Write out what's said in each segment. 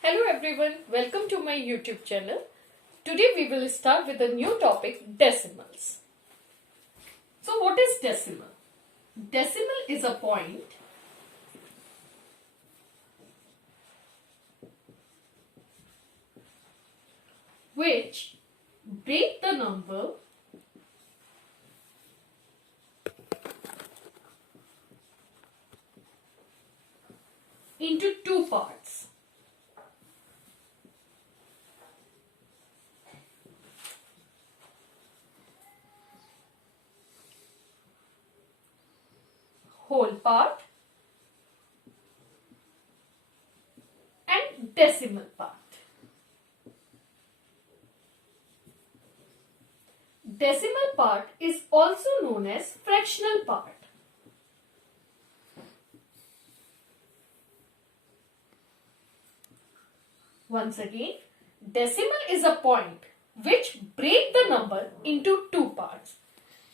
Hello everyone, welcome to my YouTube channel. Today we will start with a new topic, decimals. So what is decimal? Decimal is a point which break the number into two parts. Whole part and decimal part. Decimal part is also known as fractional part. Once again, decimal is a point which break the number into two parts.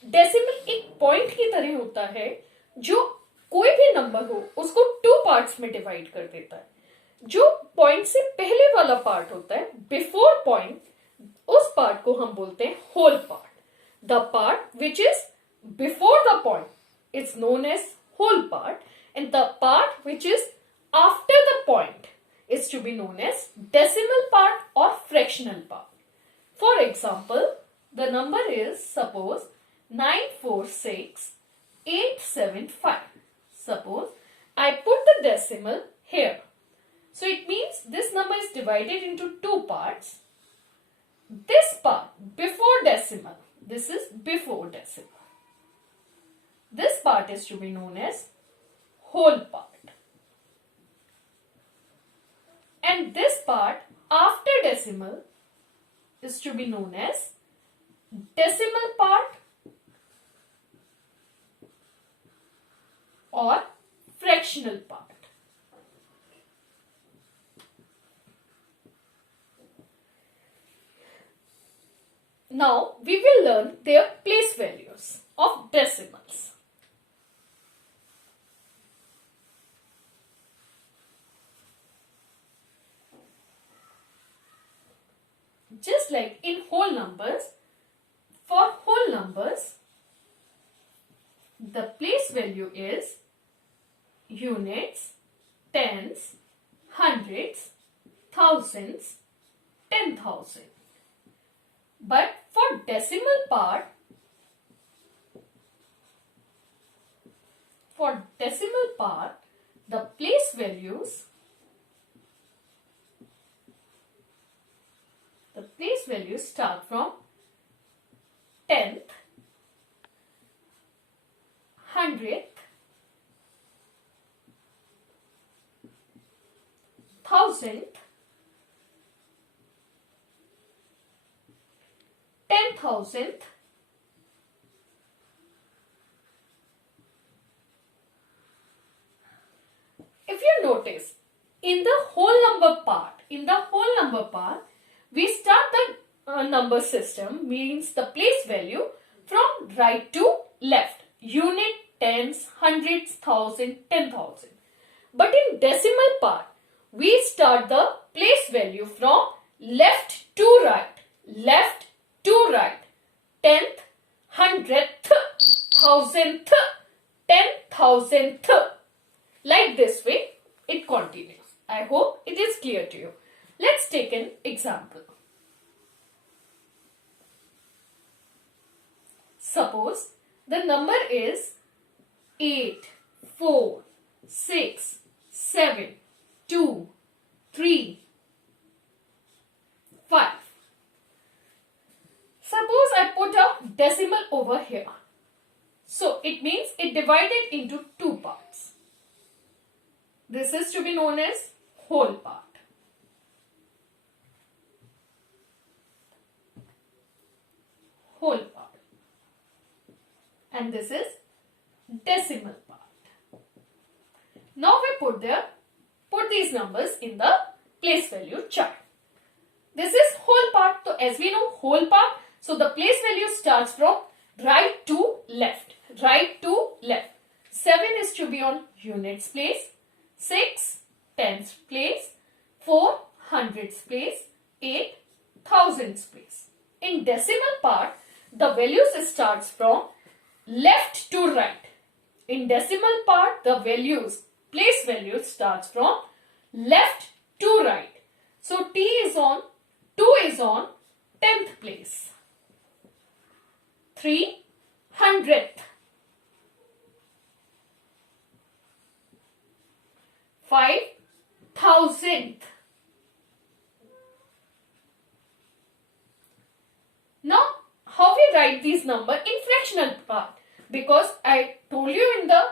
Decimal एक point की तरह होता है जो कोई भी number हो उसको टू पार्ट्स में डिवाइड कर देता है. जो पॉइंट से पहले वाला पार्ट होता है बिफोर पॉइंट, उस पार्ट को हम बोलते हैं whole part. The part which is before the point is known as whole part and the part which is after the point is to be known as decimal part or fractional part. For example, the number is suppose 946875. Suppose I put the decimal here. So it means this number is divided into two parts. This part before decimal, this is before decimal. This part is to be known as whole part. And this part after decimal is to be known as decimal part or fractional part. Now we will learn their place values of decimals. Just like in whole numbers, for whole numbers, the place value is units, tens, hundreds, thousands, 10,000. But for decimal part, the place values start from 10th, 100th, 1000th, 10,000th, if you notice in the whole number part, we start the number system, means the place value from right to left. Unit, tens, hundreds, thousand, 10,000. But in decimal part, we start the place value from left to right. Left to right. 10th, 100th, 1000th, 10,000th. Like this way, it continues. I hope it is clear to you. Let's take an example. Suppose the number is 8, 4, 6, 7, 2, 3, 5. Suppose I put a decimal over here. So it means it divided into two parts. This is to be known as whole part. Whole part. And this is decimal part. Now we put these numbers in the place value chart. This is whole part. So as we know, whole part. So the place value starts from right to left. Right to left. 7 is to be on units place. 6, tens place. 4, hundreds place, 8 thousands place. In decimal part, the values starts from left to right. In decimal part, the place values starts from left to right. So 2 is on 10th place. 300th. 5,000th. Now, how we write these numbers in fractional part? Because I told you in the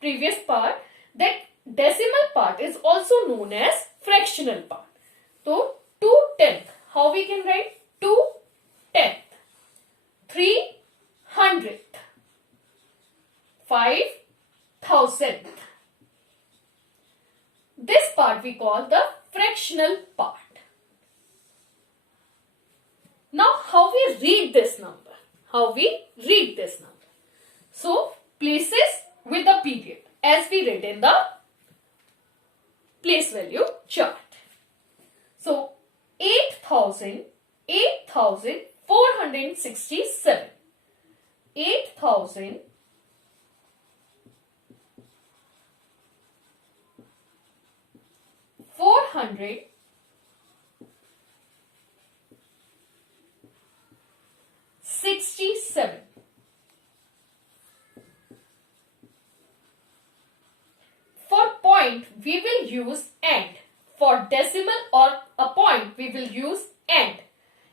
previous part that decimal part is also known as fractional part. So, 2/10. How we can write? 2/10. 300th. 5,000th. This part we call the fractional part. Now, how we read this number? So, places with the period as we read in the place value chart. So, 8,467. 8,467. For point, we will use AND. For decimal or a point, we will use AND.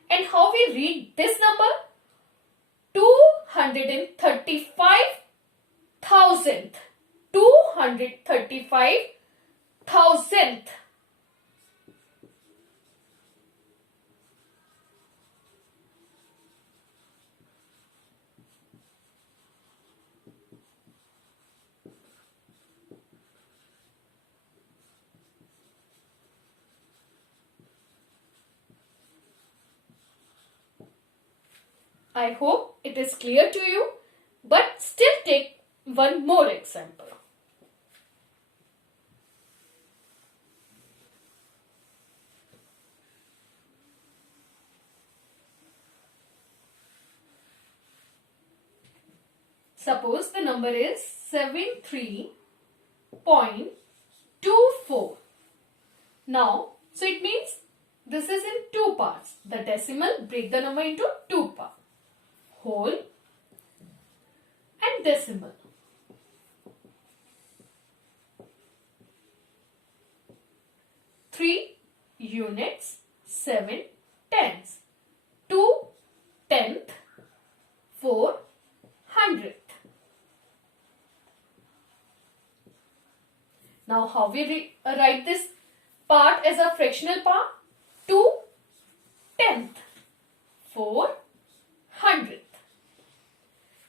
And how we read this number? 235,000th. 235,000th. I hope it is clear to you, but still take one more example. Suppose the number is 73.24. Now, so it means this is in two parts. The decimal, break the number into two parts. Whole and decimal. Three units, 7 tenths. 2/10th, 4/100th. Now, how we write this part as a fractional part? 2/10th, 4/100th.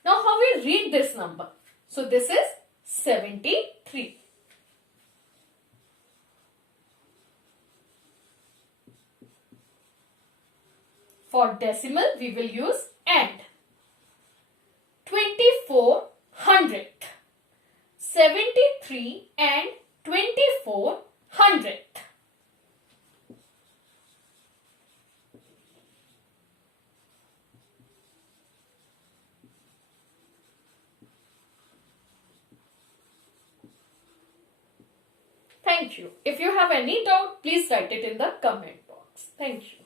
Now, how we read this number? So, this is 73. For decimal, we will use AND. 2400th. 73 and 2400th. Thank you. If you have any doubt, please write it in the comment box. Thank you.